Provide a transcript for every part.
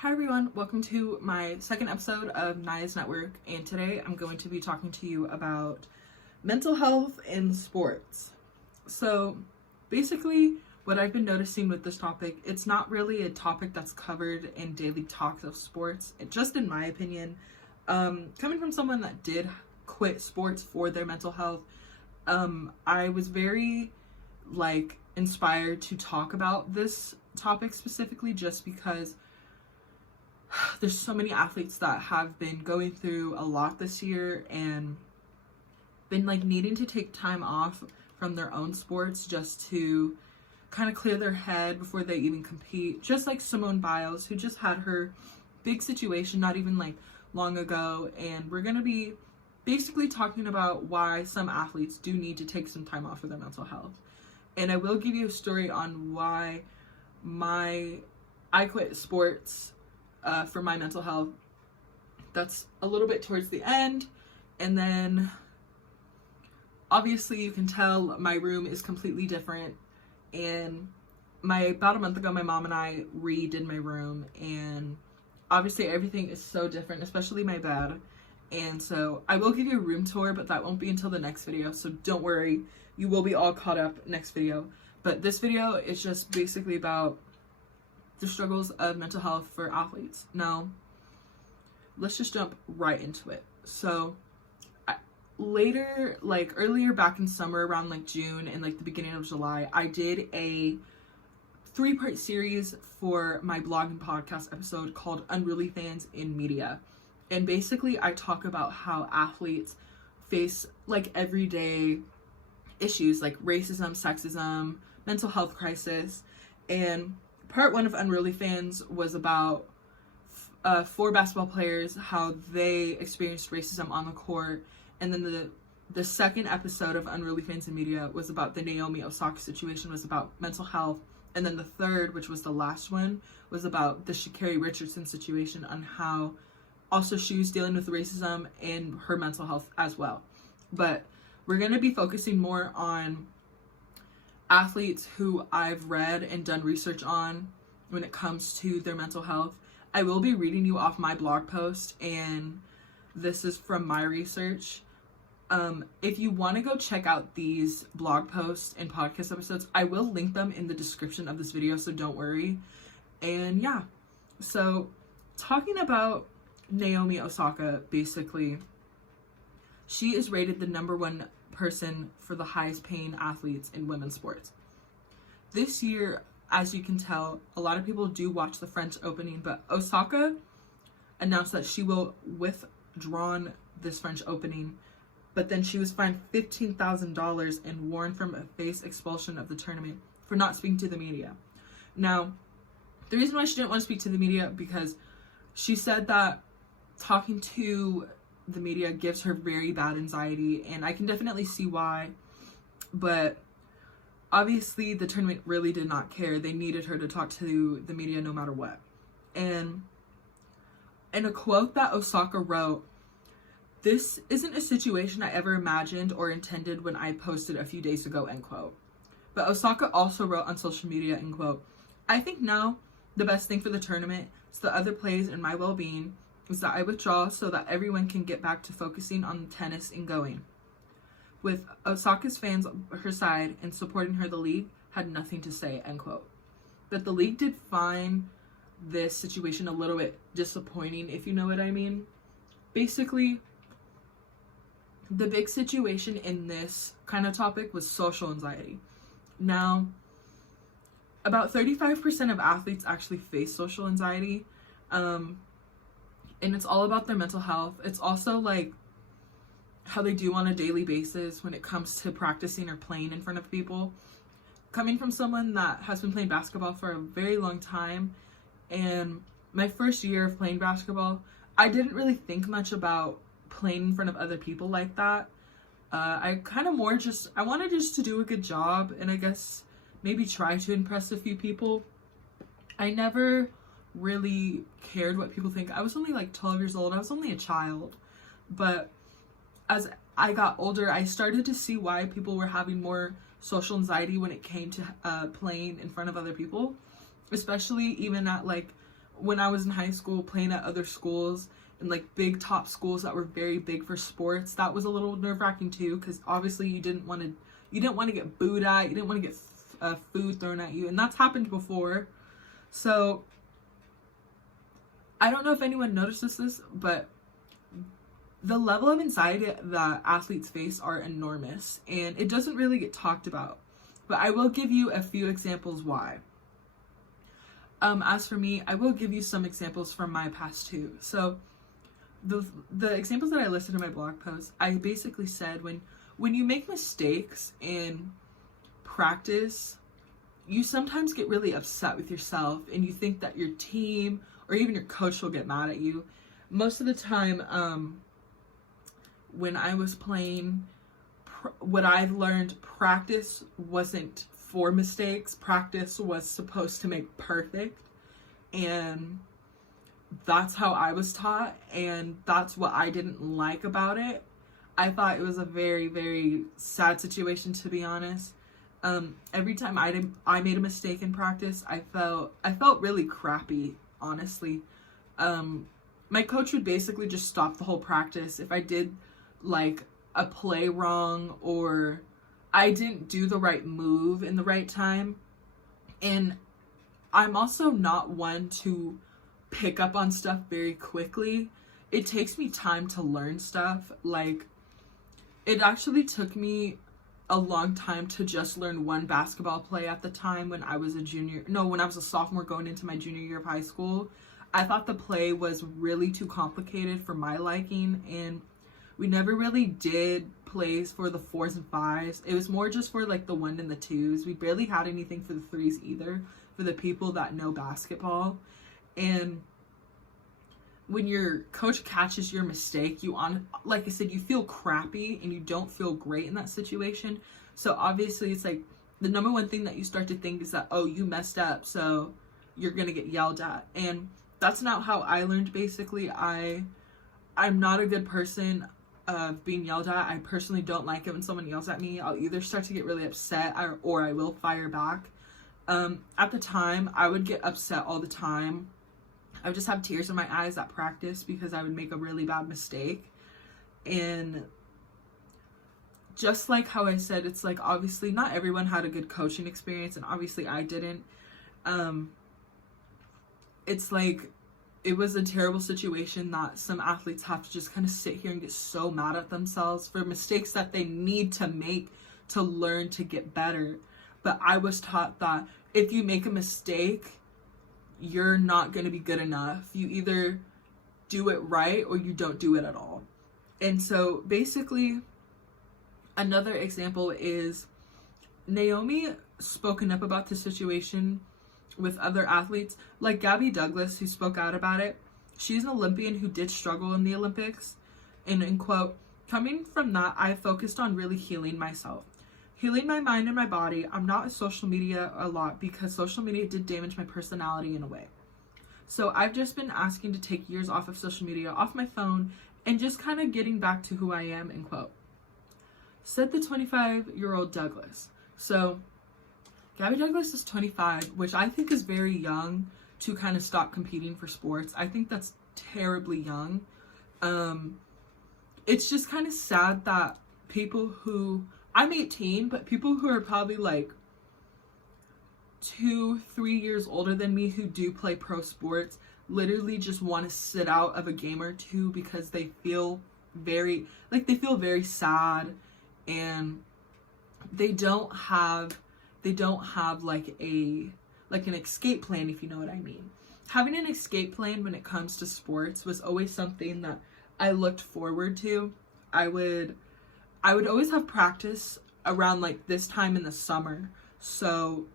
Hi everyone, welcome to my second episode of Naya's Network, and today I'm going to be talking to you about mental health in sports. So basically what I've been noticing with this topic, it's not really a topic that's covered in daily talks of sports, just in my opinion. Coming from someone that did quit sports for their mental health, I was very inspired to talk about this topic specifically just because there's so many athletes that have been going through a lot this year and been needing to take time off from their own sports just to kind of clear their head before they even compete. Just like Simone Biles, who just had her big situation not even long ago, and we're going to be basically talking about why some athletes do need to take some time off for their mental health. And I will give you a story on why I quit sports for my mental health. That's a little bit towards the end. And then obviously you can tell my room is completely different, and about a month ago my mom and I redid my room, and obviously everything is so different, especially my bed. And so I will give you a room tour, but that won't be until the next video, so don't worry, you will be all caught up next video. But this video is just basically about the struggles of mental health for athletes. Now, let's just jump right into it. So, earlier back in summer, around June and the beginning of July, I did a 3-part series for my blog and podcast episode called Unruly Fans in Media. And basically, I talk about how athletes face everyday issues like racism, sexism, mental health crisis. And part 1 of Unruly Fans was about 4 basketball players, how they experienced racism on the court. And then the second episode of Unruly Fans in Media was about the Naomi Osaka situation, was about mental health. And then the third, which was the last one, was about the Sha'Carri Richardson situation, on how also she was dealing with racism and her mental health as well. But we're going to be focusing more on athletes who I've read and done research on when it comes to their mental health. I will be reading you off my blog post, and this is from my research. If you want to go check out these blog posts and podcast episodes, I will link them in the description of this video, so don't worry. And yeah, so talking about Naomi Osaka, basically, she is rated the #1 person for the highest paying athletes in women's sports. This year, as you can tell, a lot of people do watch the French Opening, but Osaka announced that she will withdraw this French Opening, but then she was fined $15,000 and warned from a face expulsion of the tournament for not speaking to the media. Now, the reason why she didn't want to speak to the media, because she said that talking to the media gives her very bad anxiety, and I can definitely see why. But obviously the tournament really did not care. They needed her to talk to the media no matter what. And in a quote that Osaka wrote, "This isn't a situation I ever imagined or intended when I posted a few days ago," end quote. But Osaka also wrote on social media, end quote, "I think now the best thing for the tournament is the other plays and my well-being is that I withdraw so that everyone can get back to focusing on tennis and going." With Osaka's fans on her side and supporting her, the league had nothing to say, end quote. But the league did find this situation a little bit disappointing, if you know what I mean. Basically, the big situation in this kind of topic was social anxiety. Now, about 35% of athletes actually face social anxiety. And it's all about their mental health. It's also how they do on a daily basis when it comes to practicing or playing in front of people. Coming from someone that has been playing basketball for a very long time, and my first year of playing basketball, I didn't really think much about playing in front of other people like that. I kind of I wanted just to do a good job, and I guess maybe try to impress a few people. I never really cared what people think. I was only 12 years old. I was only a child. But as I got older, I started to see why people were having more social anxiety when it came to playing in front of other people, especially even at when I was in high school playing at other schools and like big top schools that were very big for sports, that was a little nerve-wracking too, because obviously you didn't want to get booed at, you didn't want to get food thrown at you, and that's happened before. So I don't know if anyone notices this, but the level of anxiety that athletes face are enormous, and it doesn't really get talked about. But I will give you a few examples why. As for me, I will give you some examples from my past too. So the examples that I listed in my blog post, I basically said when you make mistakes in practice, you sometimes get really upset with yourself and you think that your team or even your coach will get mad at you. Most of the time, when I was playing, what I've learned, practice wasn't for mistakes. Practice was supposed to make perfect. And that's how I was taught. And that's what I didn't like about it. I thought it was a very, very sad situation, to be honest. Every time I made a mistake in practice, I felt really crappy, honestly. My coach would basically just stop the whole practice if I did like a play wrong or I didn't do the right move in the right time. And I'm also not one to pick up on stuff very quickly. It takes me time to learn stuff. Like, it actually took me a long time to just learn one basketball play at the time when I was a sophomore going into my junior year of high school. I thought the play was really too complicated for my liking, and we never really did plays for the 4s and 5s. It was more just for like the 1 and the 2s. We barely had anything for the 3s either, for the people that know basketball. And when your coach catches your mistake, like I said, you feel crappy and you don't feel great in that situation. So obviously it's like the number one thing that you start to think is that, oh, you messed up, so you're gonna get yelled at. And that's not how I learned. Basically, I'm not a good person of being yelled at. I personally don't like it when someone yells at me. I'll either start to get really upset or I will fire back. At the time, I would get upset all the time. I would just have tears in my eyes at practice because I would make a really bad mistake. And just like how I said, it's like obviously not everyone had a good coaching experience, and obviously I didn't. It's like it was a terrible situation that some athletes have to just kind of sit here and get so mad at themselves for mistakes that they need to make to learn to get better. But I was taught that if you make a mistake, you're not going to be good enough. You either do it right or you don't do it at all. And so basically, another example is Naomi spoken up about the situation with other athletes, like Gabby Douglas, who spoke out about it. She's an Olympian who did struggle in the Olympics. And in quote, "Coming from that, I focused on really healing myself. Healing my mind and my body. I'm not on social media a lot because social media did damage my personality in a way. So I've just been asking to take years off of social media, off my phone, and just kind of getting back to who I am," end quote. Said the 25-year-old Douglas. So Gabby Douglas is 25, which I think is very young to kind of stop competing for sports. I think that's terribly young. It's just kind of sad that people who, I'm 18, but people who are probably like 2-3 years older than me who do play pro sports literally just want to sit out of a game or two because they feel very sad, and they don't have like an escape plan, if you know what I mean. Having an escape plan when it comes to sports was always something that I looked forward to. I would always have practice around like this time in the summer. So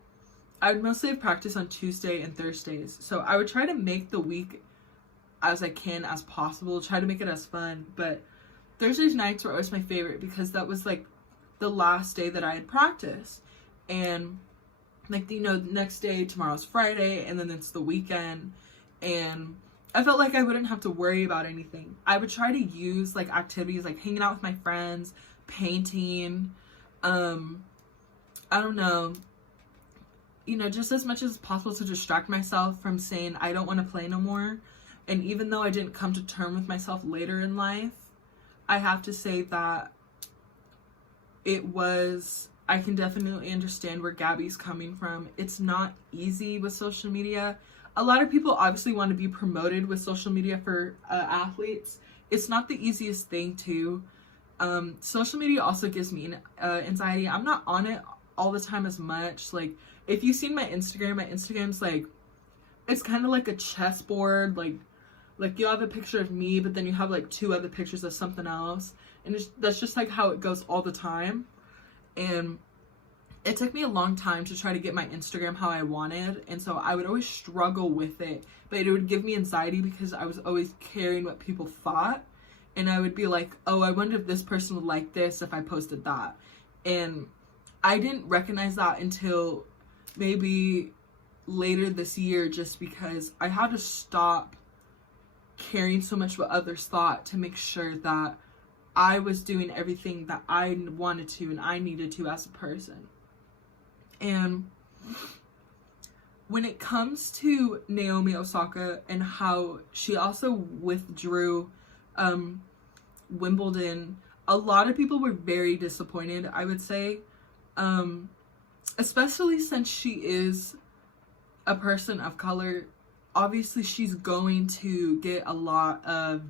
I would mostly have practice on Tuesday and Thursdays. So I would try to make the week as I can as possible, try to make it as fun. But Thursdays nights were always my favorite because that was like the last day that I had practice. And like, you know, the next day, tomorrow's Friday, and then it's the weekend. And I felt like I wouldn't have to worry about anything. I would try to use like activities like hanging out with my friends, painting, I don't know, you know, just as much as possible to distract myself from saying I don't want to play no more. And even though I didn't come to terms with myself later in life, I have to say that I can definitely understand where Gabby's coming from. It's not easy with social media. A lot of people obviously want to be promoted with social media for athletes. It's not the easiest thing too. Social media also gives me anxiety. I'm not on it all the time as much. Like, if you've seen my Instagram's like, it's kind of like a chessboard. Like you have a picture of me, but then you have like 2 other pictures of something else. And that's just like how it goes all the time. And it took me a long time to try to get my Instagram how I wanted. And so I would always struggle with it. But it would give me anxiety because I was always caring what people thought. And I would be like, oh, I wonder if this person would like this if I posted that. And I didn't recognize that until maybe later this year, just because I had to stop caring so much what others thought to make sure that I was doing everything that I wanted to and I needed to as a person. And when it comes to Naomi Osaka and how she also withdrew Wimbledon, a lot of people were very disappointed, I would say, especially since she is a person of color. Obviously she's going to get a lot of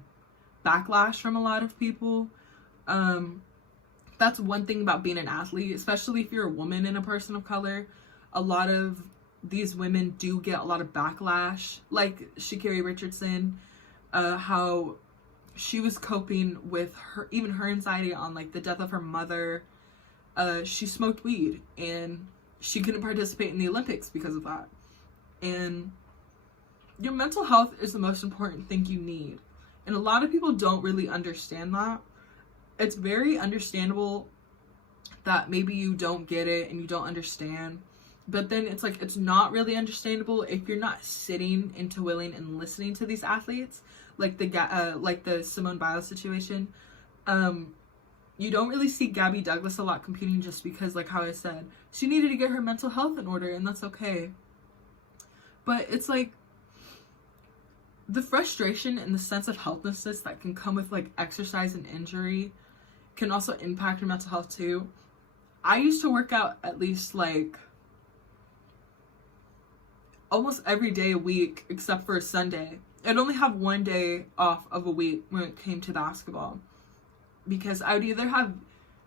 backlash from a lot of people. That's one thing about being an athlete, especially if you're a woman and a person of color. A lot of these women do get a lot of backlash, like Sha'Carri Richardson, how she was coping with her anxiety on like the death of her mother. She smoked weed and she couldn't participate in the Olympics because of that. And your mental health is the most important thing you need. And a lot of people don't really understand that. It's very understandable that maybe you don't get it and you don't understand. But then it's like, it's not really understandable if you're not sitting in Terwilliger and listening to these athletes, like the Simone Biles situation. You don't really see Gabby Douglas a lot competing just because, like how I said, she needed to get her mental health in order, and that's okay. But it's like, the frustration and the sense of helplessness that can come with like exercise and injury can also impact your mental health too. I used to work out at least like almost every day a week except for a Sunday. I'd only have one day off of a week when it came to basketball, because I would either have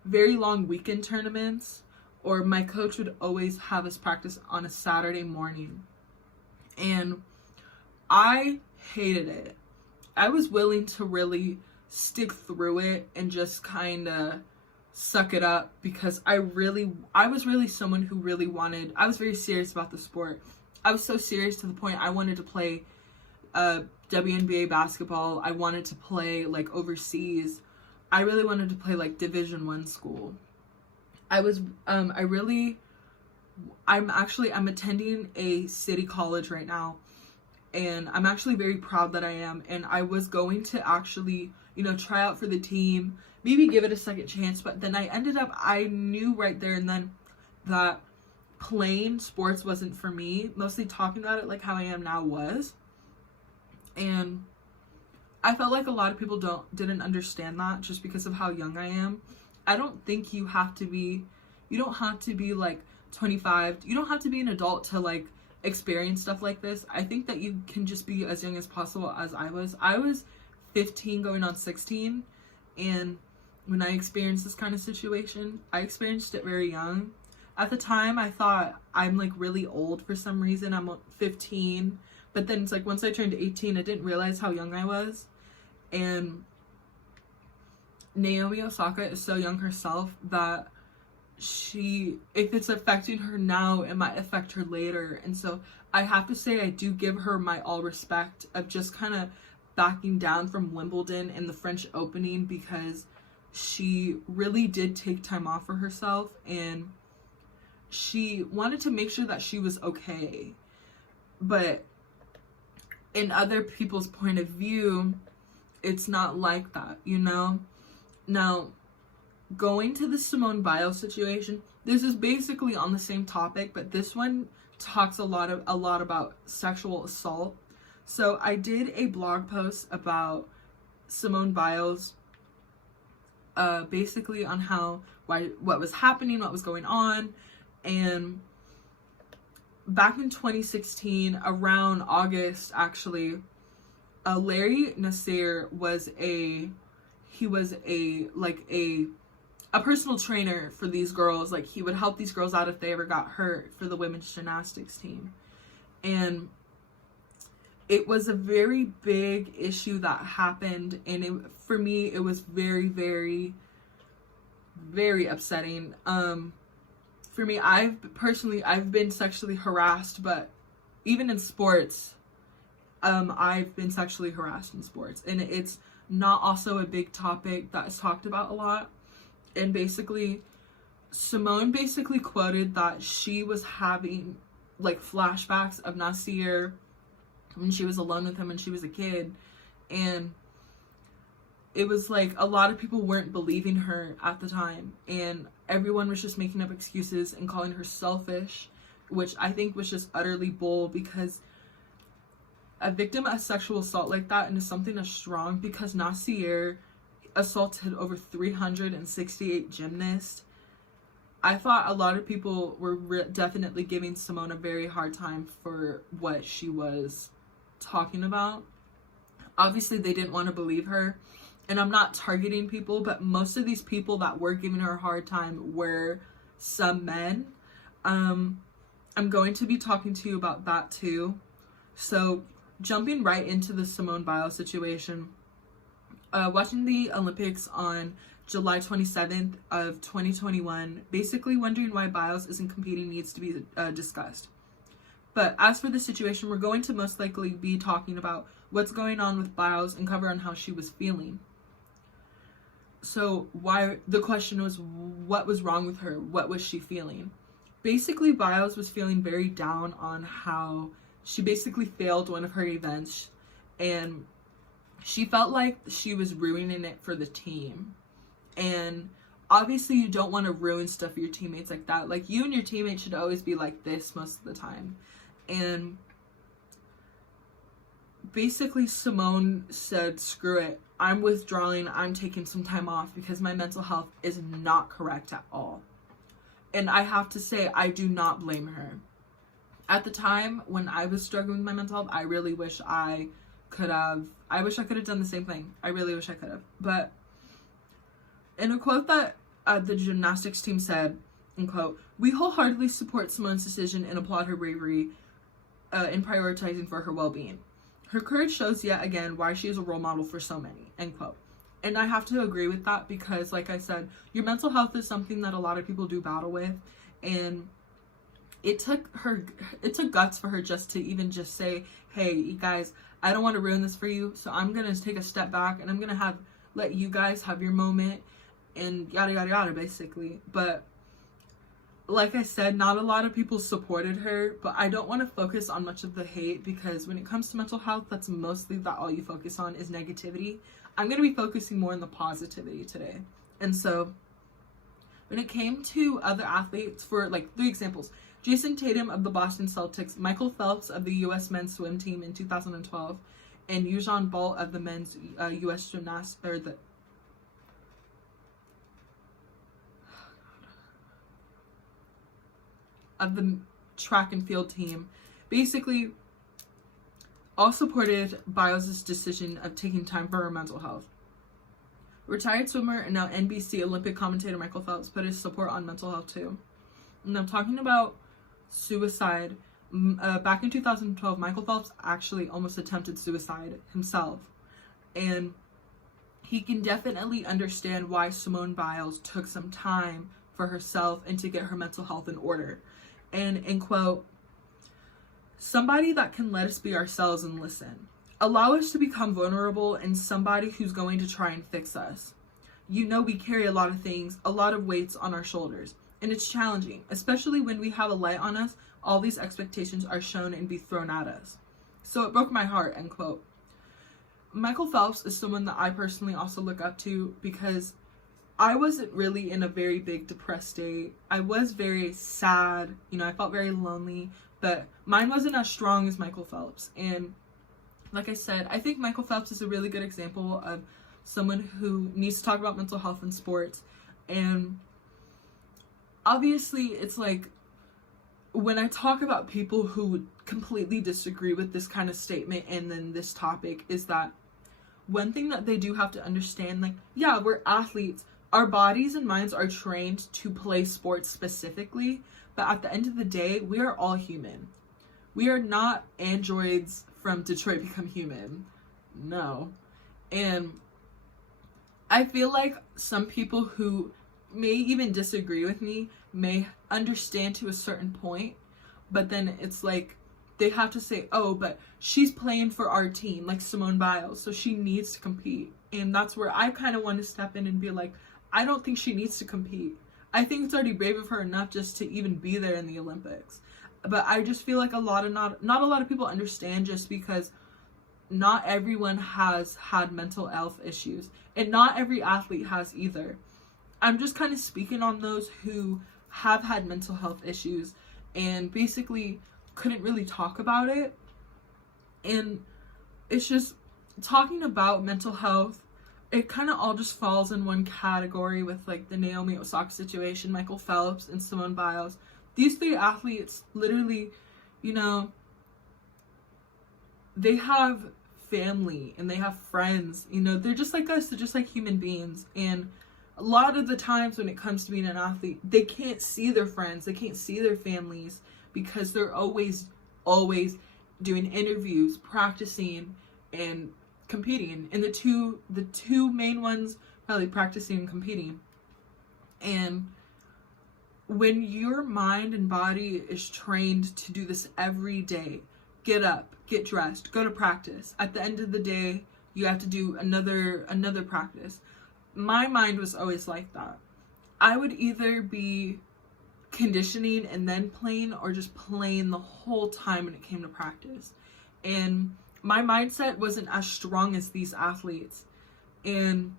very long weekend tournaments or my coach would always have us practice on a Saturday morning. And I hated it. I was willing to really stick through it and just kind of suck it up, because I was really someone who really wanted, I was very serious about the sport. I was so serious to the point I wanted to play WNBA basketball. I wanted to play like overseas. I really wanted to play like Division I school. I'm attending a city college right now. And I'm actually very proud that I am. And I was going to actually, try out for the team, maybe give it a second chance. But then I knew right there and then that playing sports wasn't for me. Mostly talking about it like how I am now was. And I felt like a lot of people didn't understand that just because of how young I am. I don't think you don't have to be like 25. You don't have to be an adult to like experience stuff like this. I think that you can just be as young as possible as I was. I was 15 going on 16, and when I experienced this kind of situation, I experienced it very young. At the time, I thought I'm like really old for some reason. I'm 15, but then it's like once I turned 18, I didn't realize how young I was. And Naomi Osaka is so young herself that if it's affecting her now, it might affect her later. And so I have to say I do give her my all respect of just kind of backing down from Wimbledon and the French Opening, because she really did take time off for herself and she wanted to make sure that she was okay. But in other people's point of view, it's not like that, Now, going to the Simone Biles situation, this is basically on the same topic, but this one talks a lot about sexual assault. So I did a blog post about Simone Biles, basically on what was happening, what was going on. And back in 2016, around August, actually, Larry Nassar was a personal trainer for these girls. Like, he would help these girls out if they ever got hurt for the women's gymnastics team. And it was a very big issue that happened, and for me, it was very, very, very upsetting. For me, I've been sexually harassed, but even in sports, I've been sexually harassed in sports, and it's not also a big topic that is talked about a lot. And basically, Simone basically quoted that she was having like flashbacks of Nassar when she was alone with him when she was a kid, and it was like a lot of people weren't believing her at the time, and everyone was just making up excuses and calling her selfish, which I think was just utterly bull, because a victim of sexual assault like that, and is something that's strong, because Nassar assaulted over 368 gymnasts. I thought a lot of people were definitely giving Simone a very hard time for what she was talking about. Obviously, they didn't want to believe her, and I'm not targeting people, but most of these people that were giving her a hard time were some men. I'm going to be talking to you about that too. So, jumping right into the Simone Biles situation, watching the Olympics on July 27th of 2021, basically wondering why Biles isn't competing needs to be discussed. But as for the situation, we're going to most likely be talking about what's going on with Biles and cover on how she was feeling. So the question was, what was wrong with her? What was she feeling? Basically, Biles was feeling very down on how she basically failed one of her events, and she felt like she was ruining it for the team. And obviously, you don't want to ruin stuff for your teammates like that. Like, you and your teammates should always be like this most of the time. And basically, Simone said, screw it. I'm withdrawing. I'm taking some time off because my mental health is not correct at all. And I have to say, I do not blame her. At the time when I was struggling with my mental health, I really wish I could have done the same thing. I really wish I could have. But in a quote that the gymnastics team said, in quote, "We wholeheartedly support Simone's decision and applaud her bravery in prioritizing for her well-being. Her courage shows yet again why she is a role model for so many," end quote. And I have to agree with that, because like I said, your mental health is something that a lot of people do battle with, and it took guts for her just to even just say, hey, you guys, I don't want to ruin this for you, so I'm going to take a step back and I'm going to let you guys have your moment, and yada, yada, yada, basically. But like I said, not a lot of people supported her, but I don't want to focus on much of the hate, because when it comes to mental health, that's mostly all you focus on is negativity. I'm going to be focusing more on the positivity today. And so when it came to other athletes, for like 3 examples, Jason Tatum of the Boston Celtics, Michael Phelps of the U.S. men's swim team in 2012, and Usain Bolt of the men's U.S. gymnastics, or of the track and field team, basically all supported Biles' decision of taking time for her mental health. Retired swimmer and now NBC Olympic commentator Michael Phelps put his support on mental health too. And I'm talking about suicide. Back in 2012, Michael Phelps actually almost attempted suicide himself. And he can definitely understand why Simone Biles took some time for herself and to get her mental health in order. And in quote, "Somebody that can let us be ourselves and listen. Allow us to become vulnerable, and somebody who's going to try and fix us. You know, we carry a lot of things, a lot of weights on our shoulders, and it's challenging, especially when we have a light on us. All these expectations are shown and be thrown at us. So it broke my heart," end quote. Michael Phelps is someone that I personally also look up to, because I wasn't really in a very big depressed state. I was very sad, I felt very lonely, but mine wasn't as strong as Michael Phelps. And like I said, I think Michael Phelps is a really good example of someone who needs to talk about mental health in sports. And obviously, it's like, when I talk about people who completely disagree with this kind of statement and then this topic, is that one thing that they do have to understand, like, yeah, we're athletes. Our bodies and minds are trained to play sports specifically, but at the end of the day, we are all human. We are not androids from Detroit Become Human. No. And I feel like some people who may even disagree with me may understand to a certain point, but then it's like they have to say, oh, but she's playing for our team, like Simone Biles, so she needs to compete. And that's where I kind of want to step in and be like, I don't think she needs to compete. I think it's already brave of her enough just to even be there in the Olympics. But I just feel like not a lot of people understand, just because not everyone has had mental health issues, and not every athlete has either. I'm just kind of speaking on those who have had mental health issues and basically couldn't really talk about it. And it's just talking about mental health, it kind of all just falls in one category with like the Naomi Osaka situation, Michael Phelps, and Simone Biles. These three athletes literally, they have family and they have friends, they're just like us, they're just like human beings. And a lot of the times when it comes to being an athlete, they can't see their friends, they can't see their families, because they're always doing interviews, practicing, and competing. And the two main ones, probably practicing and competing. And when your mind and body is trained to do this every day, get up, get dressed, go to practice, at the end of the day you have to do another practice. My mind was always like that. I would either be conditioning and then playing, or just playing the whole time when it came to practice. And my mindset wasn't as strong as these athletes. And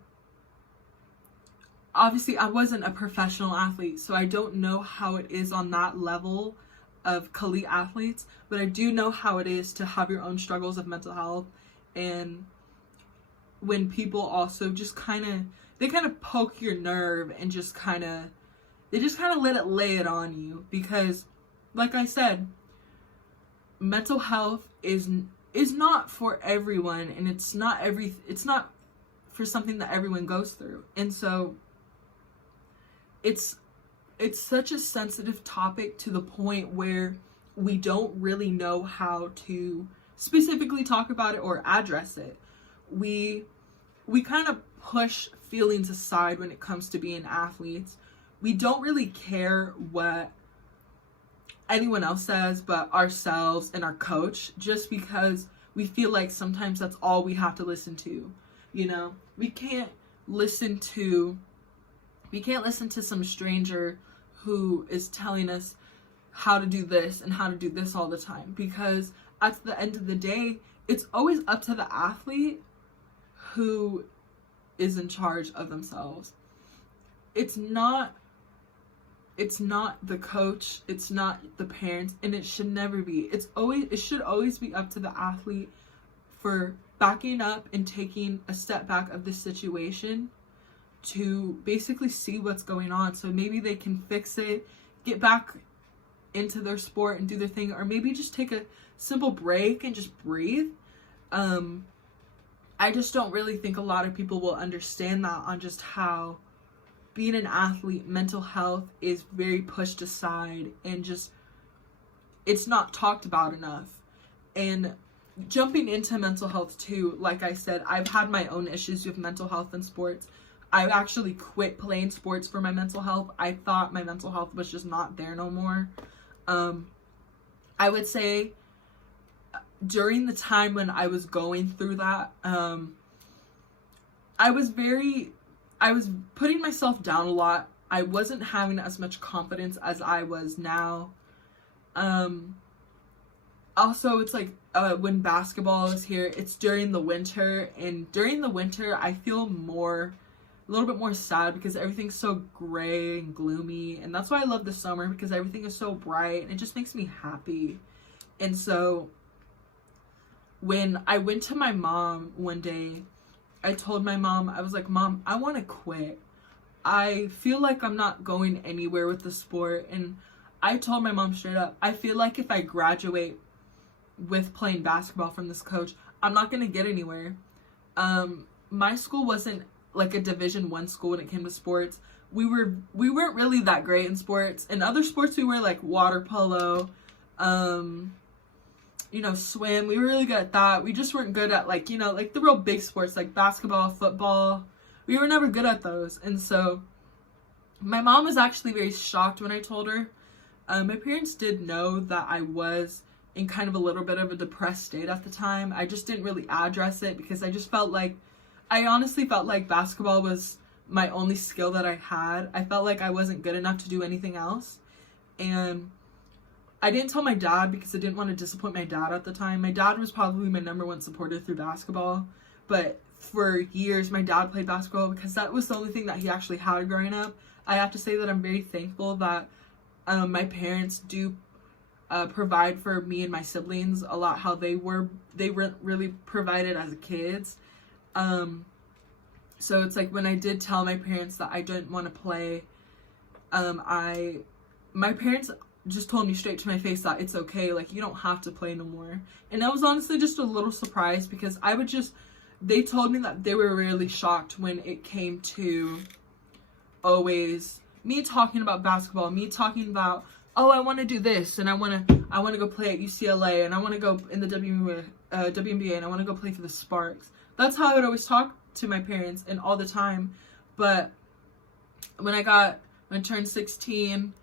obviously I wasn't a professional athlete, so I don't know how it is on that level of elite athletes, but I do know how it is to have your own struggles of mental health. And when people also just they kind of poke your nerve and just kind of lay it on you, because like I said, mental health is not for everyone, and it's not for something that everyone goes through. And so it's such a sensitive topic, to the point where we don't really know how to specifically talk about it or address it. We kind of push feelings aside when it comes to being athletes. We don't really care what anyone else says but ourselves and our coach, just because we feel like sometimes that's all we have to listen to. We can't listen to some stranger who is telling us how to do this and how to do this all the time, because at the end of the day, it's always up to the athlete who is in charge of themselves. It's not the coach, it's not the parents, and it should never be. It should always be up to the athlete for backing up and taking a step back of the situation to basically see what's going on, so maybe they can fix it, get back into their sport and do their thing, or maybe just take a simple break and just breathe. I just don't really think a lot of people will understand that, on just how being an athlete, mental health is very pushed aside, and just it's not talked about enough. And jumping into mental health too, like I said, I've had my own issues with mental health in sports. I've actually quit playing sports for my mental health. I thought my mental health was just not there no more. I would say during the time when I was going through that, I was putting myself down a lot. I wasn't having as much confidence as I was now. Also, it's like when basketball is here, it's during the winter, and during the winter I feel more a little bit more sad because everything's so gray and gloomy. And that's why I love the summer, because everything is so bright and it just makes me happy. And so when I went to my mom one day, I told my mom, I was like, Mom, I want to quit. I feel like I'm not going anywhere with the sport. And I told my mom straight up, I feel like if I graduate with playing basketball from this coach, I'm not going to get anywhere. My school wasn't like a Division I school when it came to sports. We weren't really that great in sports. In other sports, we were like water polo, swim. We were really good at that. We just weren't good at like the real big sports like basketball, football. We were never good at those. And so my mom was actually very shocked when I told her. My parents did know that I was in kind of a little bit of a depressed state at the time. I just didn't really address it because I honestly felt like basketball was my only skill that I had. I felt like I wasn't good enough to do anything else. And I didn't tell my dad because I didn't want to disappoint my dad at the time. My dad was probably my number one supporter through basketball. But for years, my dad played basketball because that was the only thing that he actually had growing up. I have to say that I'm very thankful that my parents do provide for me and my siblings a lot, how they really provided as kids. So it's like when I did tell my parents that I didn't want to play, my parents just told me straight to my face that it's okay, like you don't have to play no more. And I was honestly just a little surprised because they told me that they were really shocked when it came to always me talking about basketball, me talking about, oh, I want to do this, and I want to go play at UCLA, and I want to go in the WNBA, and I want to go play for the Sparks. That's how I would always talk to my parents and all the time. But when I turned 16,